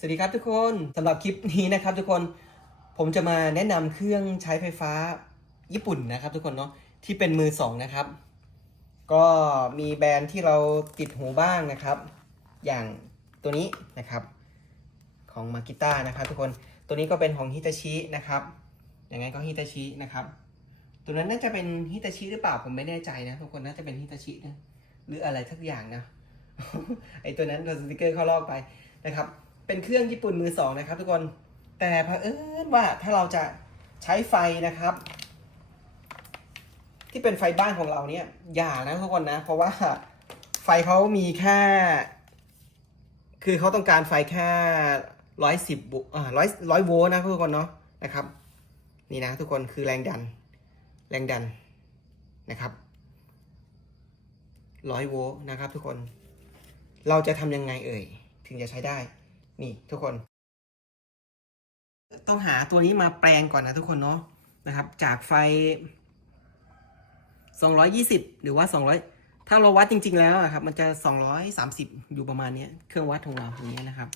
สวัสดีครับทุกคนสำหรับคลิปนี้นะครับทุกคนผมจะมาแนะนำเครื่องใช้ไฟฟ้าญี่ปุ่นนะครับ ทุกคนเนาะที่เป็นมือสองนะครับ ก็มีแบรนด์ที่เราติดหูบ้างนะครับ อย่างตัวนี้นะครับ ของมากิต้านะครับ ทุกคนตัวนี้ก็เป็นของฮิตาชินะครับอย่างไงก็ฮิตาชินะครับ ตัวนั้นน่าจะเป็นฮิตาชิหรือเปล่าผมไม่แน่ใจนะทุกคนน่าจะเป็นฮิตาชินะหรืออะไรทักอย่างนะไอตัวนั้นเราสติกเกอร์เข้าลอกไปนะครับ เป็นเครื่องญี่ปุ่นมือสองนะครับ ทุกคน แต่เผอิญว่าถ้าเราจะใช้ไฟนะครับ ที่เป็นไฟบ้านของเราเนี่ย อย่านะทุกคนนะ เพราะว่าไฟเขามีแค่ คือเขาต้องการไฟแค่ร้อยสิบอ่าร้อยร้อยโวลต์นะทุกคนเนาะนะครับ นี่นะทุกคนคือแรงดัน แรงดันนะครับร้อยโวลต์นะครับทุกคน เราจะทำยังไงเอ่ย ถึงจะใช้ได้ นี่ทุกคน ต้องหาตัวนี้มาแปลงก่อนนะทุกคนเนาะนะครับ จากไฟ 220 หรือว่า 200 ถ้าเราวัดจริง ๆ แล้วครับ มันจะ 230 อยู่ประมาณนี้เครื่องวัดของเราอย่างเงี้นะครับ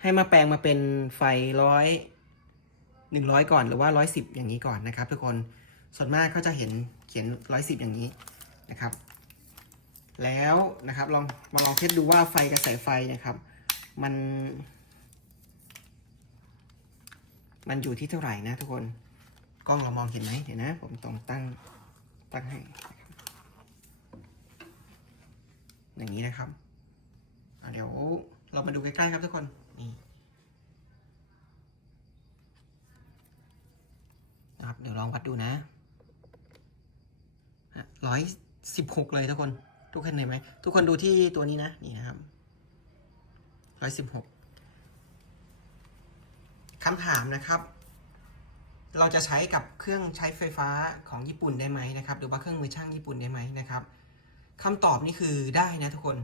ให้มาแปลงมาเป็นไฟร้อยหนึ่งร้อยก่อนหรือว่าร้อยสิบอย่างนี้ก่อนนะครับ ทุกคนส่วนมากเขาจะเห็นเขียนร้อยสิบอย่างนี้นะครับ แล้วนะครับลองมาลองเทสดูว่าไฟกระแสไฟนะครับ มัน มันอยู่ที่เท่าไหร่นะทุกคนกล้องเรามองเห็นไหมเดี๋ยวนะ ผมต้องตั้งตั้งให้นะครับอย่างนี้นะครับเดี๋ยวเรามาดูใกล้ๆครับทุกคนนี่นะครับเดี๋ยวลองวัดดูนะร้อยสิบหกเลยทุกคน ทุกคนเห็นไหม ทุกคนดูที่ตัวนี้นะ นี่นะครับร้อยสิบหกคำถามนะครับ เราจะใช้กับเครื่องใช้ไฟฟ้าของญี่ปุ่นได้ไหมนะครับ หรือว่าเครื่องมือช่างญี่ปุ่นได้ไหมนะครับคำตอบนี่คือได้นะทุกคน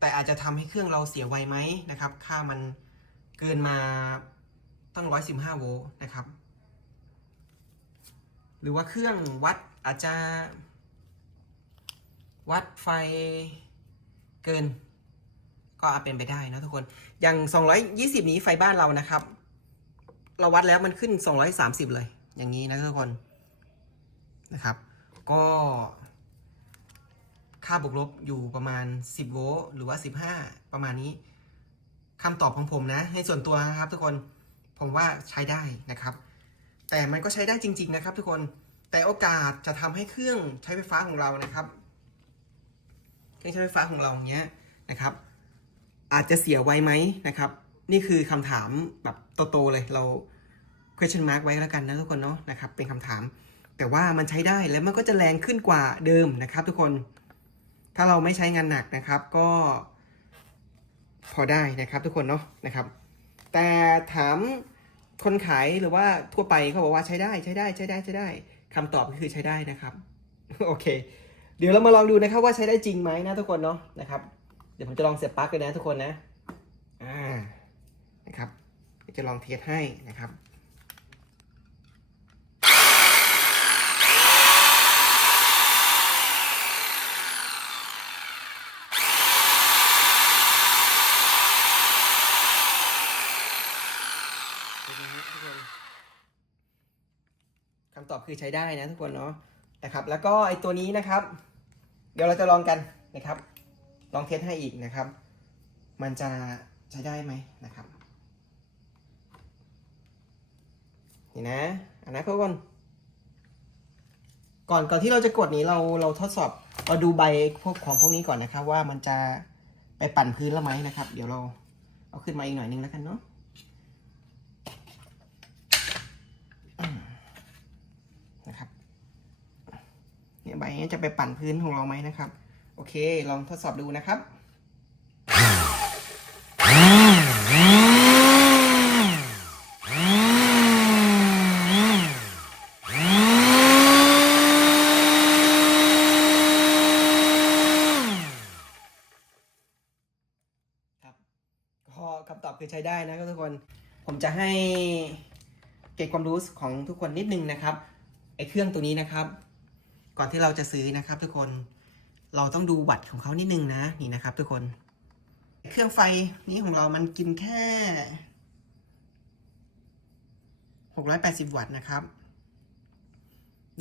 แต่อาจจะทำให้เครื่องเราเสียไวไหมนะครับ ค่ามันเกินมาตั้ง115โวลต์นะครับ หรือว่าเครื่องวัดอาจจะ วัดไฟเกิน ก็อาจเป็นไปได้นะทุกคน อย่าง 220 นี้ไฟบ้านเรานะครับ เราวัดแล้วมันขึ้น 230 เลย อย่างนี้นะทุกคนนะครับ ก็ค่าบวกลบอยู่ประมาณ 10 โวลต์หรือว่า 15 ประมาณนี้คำตอบของผมนะ ในส่วนตัวนะครับ ทุกคนผมว่าใช้ได้นะครับ แต่มันก็ใช้ได้จริง ๆ นะครับ ทุกคนแต่โอกาสจะทำให้เครื่องใช้ไฟฟ้าของเรานะครับ เครื่องใช้ไฟฟ้าของเราเนี้ยนะครับ อาจจะเสียไวไหมนะครับ นี่คือคำถามแบบโตๆเลยเรา question mark ไว้แล้วกันนะทุกคนเนาะนะครับ เป็นคำถาม แต่ว่ามันใช้ได้แล้วมันก็จะแรงขึ้นกว่าเดิมนะครับ ทุกคน ถ้าเราไม่ใช้งานหนักนะครับ ก็ พอได้นะครับ ทุกคนเนาะนะครับ แต่ถามคนขายหรือว่าทั่วไปเขาบอกว่าใช้ได้ใช้ได้ใช้ได้ใช้ได้คำตอบก็คือใช้ได้นะครับ โอเค ดี๋ยวเรามาลองดูนะครับว่าใช้ได้จริงไหมนะทุกคนเนาะนะครับ เดี๋ยวผมจะลองเสียบปลั๊กเลยนะทุกคนนะอ่านะครับจะลองเทสให้นะครับคำตอบคือใช้ได้นะทุกคนเนาะนะครับ แล้วก็ไอตัวนี้นะครับ เดี๋ยวเราจะลองกันนะครับ ลองเทสให้อีกนะครับ มันจะใช้ได้ไหมนะครับนี่นะอันนะทุกคนก่อนก่อนที่เราจะกดนี้เราเราทดสอบเราดูใบพวกของพวกนี้ก่อนนะครับ ว่ามันจะไปปั่นพื้นแล้วไหมนะครับ เดี๋ยวเราเอาขึ้นมาอีกหน่อยนึงแล้วกันเนาะ นะครับ เนี่ยใบนี้จะไปปั่นพื้นของเราไหมนะครับ โอเค ลองทดสอบดูนะครับครับก็คำตอบคือใช้ได้นะครับทุกคน ผมจะให้เก็บความรู้ของทุกคนนิดนึงนะครับ ไอเครื่องตัวนี้นะครับ ก่อนที่เราจะซื้อนะครับ ทุกคนเราต้องดูวัตต์ของเขานิดนึงนะนี่นะครับ ทุกคน เครื่องไฟนี้ของเรามันกินแค่ 680 วัตต์นะครับ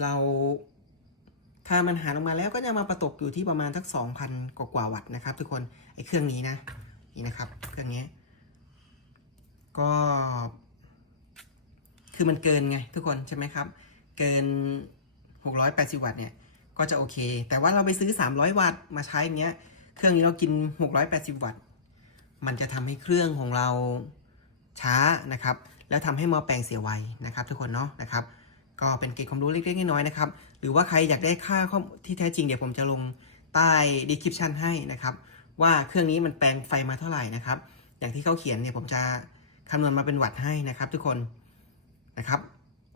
เราถ้ามันหารออกมาแล้วก็จะมาประตกอยู่ที่ประมาณทัก 2,000 กว่ากว่าวัตต์นะครับ ทุกคนไอ้เครื่องนี้นะนี่นะครับ เครื่องนี้ก็ คือมันเกินไง ทุกคนใช่ไหมครับ เกิน 680 วัตต์เนี่ยก็จะโอเค แต่ว่าเราไปซื้อ 300 วัตต์มาใช้เงี้ยเครื่องนี้เรากิน 680 วัตต์ มันจะทำให้เครื่องของเราช้านะครับ แล้วทำให้มอแปลงเสียไวนะครับ ทุกคนเนาะนะครับ ก็เป็นเกร็ดความรู้เล็กๆน้อยๆนะครับ หรือว่าใครอยากได้ค่าข้อที่แท้จริงเดี๋ยวผมจะลงใต้ description ให้นะครับ ว่าเครื่องนี้มันแปลงไฟมาเท่าไหร่นะครับ อย่างที่เขาเขียนเนี่ยผมจะคำนวณมาเป็นวัตต์ให้นะครับ ทุกคนนะครับ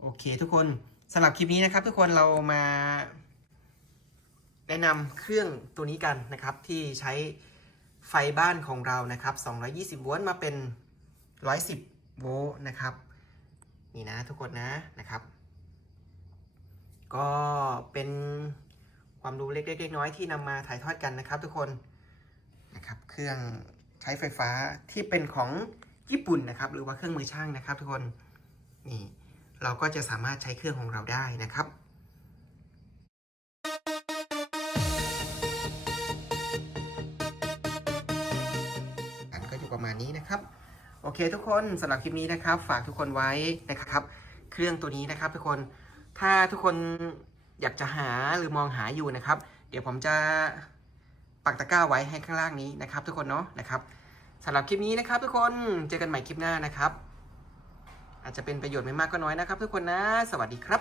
โอเคทุกคน สำหรับคลิปนี้นะครับ ทุกคนเรามาแนะนำเครื่องตัวนี้กันนะครับ ที่ใช้ไฟบ้านของเรานะครับ 220 โวลต์มาเป็น 110 โวลต์นะครับ นี่นะทุกคนนะนะครับ ก็เป็นความรู้เล็กๆน้อยๆที่นำมาถ่ายทอดกันนะครับ ทุกคนนะครับ เครื่องใช้ไฟฟ้าที่เป็นของญี่ปุ่นนะครับ หรือว่าเครื่องมือช่างนะครับ ทุกคนนี่ เราก็จะสามารถใช้เครื่องของเราได้นะครับกันก็อยู่ประมาณนี้นะครับ โอเคทุกคนสำหรับคลิปนี้นะครับ ฝากทุกคนไว้นะครับ เครื่องตัวนี้นะครับ ทุกคนถ้าทุกคนอยากจะหาหรือมองหาอยู่นะครับ เดี๋ยวผมจะปักตะกร้าไว้ให้ข้างล่างนี้นะครับ ทุกคนเนาะนะครับสำหรับคลิปนี้นะครับ ทุกคนเจอกันใหม่คลิปหน้านะครับ อาจจะเป็นประโยชน์ไม่มากก็น้อยนะครับทุกคนนะ สวัสดีครับ